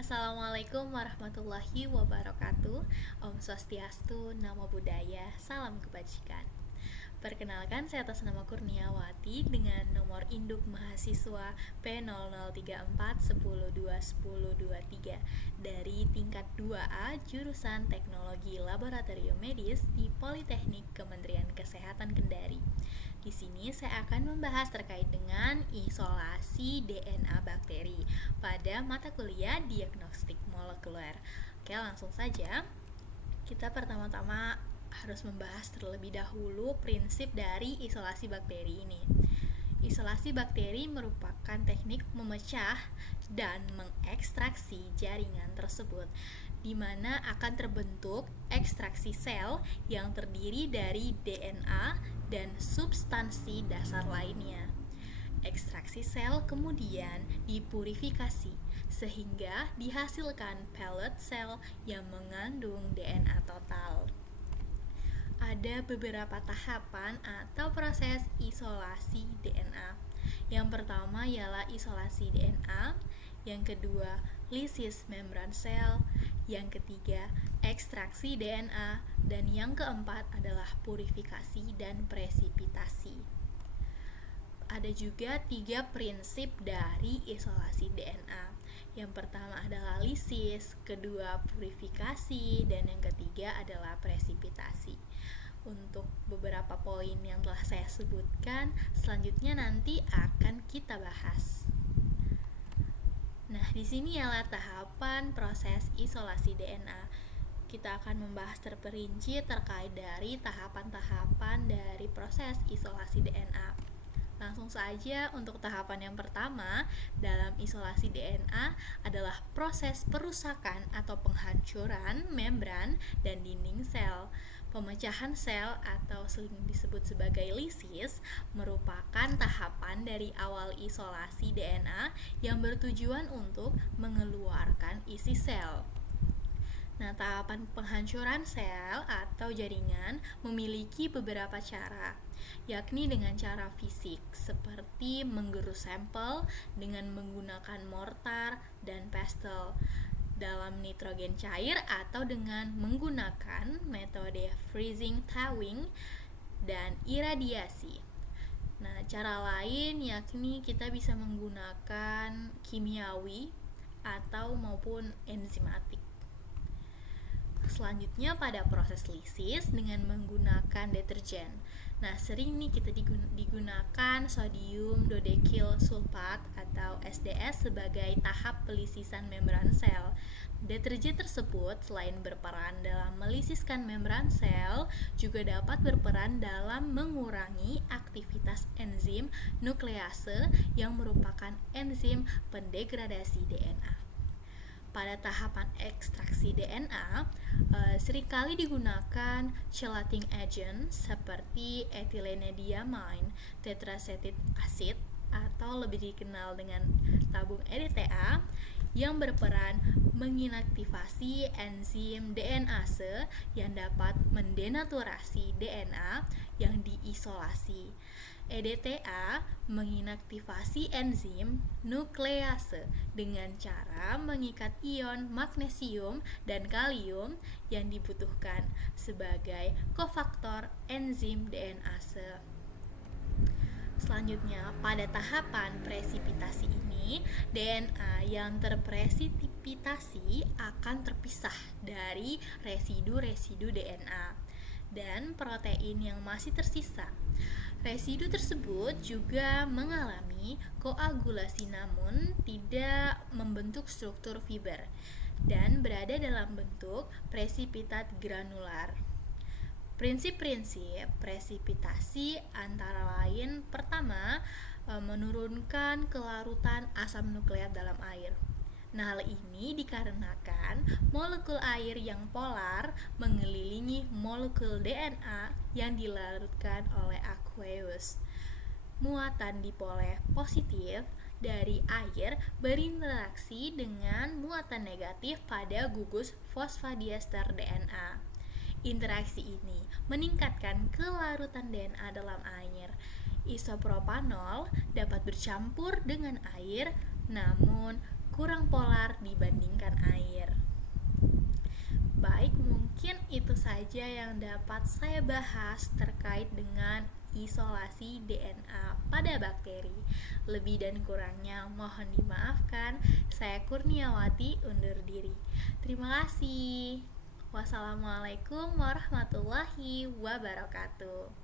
Assalamualaikum warahmatullahi wabarakatuh. Om Swastiastu, Namo Buddhaya, Salam Kebajikan. Perkenalkan, saya atas nama Kurniawati dengan nomor induk mahasiswa P0034102103 dari tingkat 2A jurusan Teknologi Laboratorium Medis di Politeknik Kementerian Kesehatan Kendari. Di sini saya akan membahas terkait dengan isolasi DNA bakteri pada mata kuliah diagnostik molekuler. Oke, langsung saja. Kita pertama-tama harus membahas terlebih dahulu prinsip dari isolasi bakteri ini. Isolasi bakteri merupakan teknik memecah dan mengekstraksi jaringan tersebut, di mana akan terbentuk ekstraksi sel yang terdiri dari DNA dan substansi dasar lainnya. Ekstraksi sel kemudian dipurifikasi sehingga dihasilkan pellet sel yang mengandung DNA total. Ada beberapa tahapan atau proses isolasi DNA. Yang pertama ialah isolasi DNA, yang kedua lisis membran sel, yang ketiga ekstraksi DNA, dan yang keempat adalah purifikasi dan presipitasi. Ada juga 3 prinsip dari isolasi DNA. Yang pertama adalah lisis, kedua purifikasi, dan yang ketiga adalah presipitasi. Untuk beberapa poin yang telah saya sebutkan, selanjutnya nanti akan kita bahas. Nah, di sini ialah tahapan proses isolasi DNA. Kita akan membahas terperinci terkait dari tahapan-tahapan dari proses isolasi DNA. Langsung saja untuk tahapan yang pertama dalam isolasi DNA adalah proses perusakan atau penghancuran membran dan dinding sel. Pemecahan sel atau sering disebut sebagai lisis merupakan tahapan dari awal isolasi DNA yang bertujuan untuk mengeluarkan isi sel. Nah, tahapan penghancuran sel atau jaringan memiliki beberapa cara, yakni dengan cara fisik seperti menggerus sampel dengan menggunakan mortar dan pestle dalam nitrogen cair atau dengan menggunakan metode freezing thawing dan iradiasi. Nah, cara lain yakni kita bisa menggunakan kimiawi atau maupun enzimatik. Selanjutnya pada proses lisis dengan menggunakan deterjen. Nah, sering nih kita digunakan sodium dodecyl sulfat atau SDS sebagai tahap pelisisan membran sel. Deterjen tersebut selain berperan dalam melisiskan membran sel, juga dapat berperan dalam mengurangi aktivitas enzim nuklease yang merupakan enzim pendegradasi DNA. Pada tahapan ekstraksi DNA, seringkali digunakan chelating agent seperti ethylene-diamine tetracetic acid atau lebih dikenal dengan tabung EDTA yang berperan menginaktivasi enzim DNase yang dapat mendenaturasi DNA yang diisolasi. EDTA menginaktivasi enzim nuklease dengan cara mengikat ion magnesium dan kalium yang dibutuhkan sebagai kofaktor enzim DNase. Selanjutnya, pada tahapan presipitasi ini, DNA yang terpresipitasi akan terpisah dari residu-residu DNA dan protein yang masih tersisa. Residu tersebut juga mengalami koagulasi namun tidak membentuk struktur fiber dan berada dalam bentuk presipitat granular. Prinsip-prinsip presipitasi antara lain pertama, menurunkan kelarutan asam nukleat dalam air. Nah, hal ini dikarenakan molekul air yang polar mengelilingi molekul DNA yang dilarutkan oleh aqueous. Muatan dipoleh positif dari air berinteraksi dengan muatan negatif pada gugus fosfadiester DNA. Interaksi ini meningkatkan kelarutan DNA dalam air. Isopropanol dapat bercampur dengan air, namun kurang polar dibandingkan air. Baik, mungkin itu saja yang dapat saya bahas terkait dengan isolasi DNA pada bakteri. Lebih dan kurangnya mohon dimaafkan. Saya Kurniawati undur diri. Terima kasih. Wassalamualaikum warahmatullahi wabarakatuh.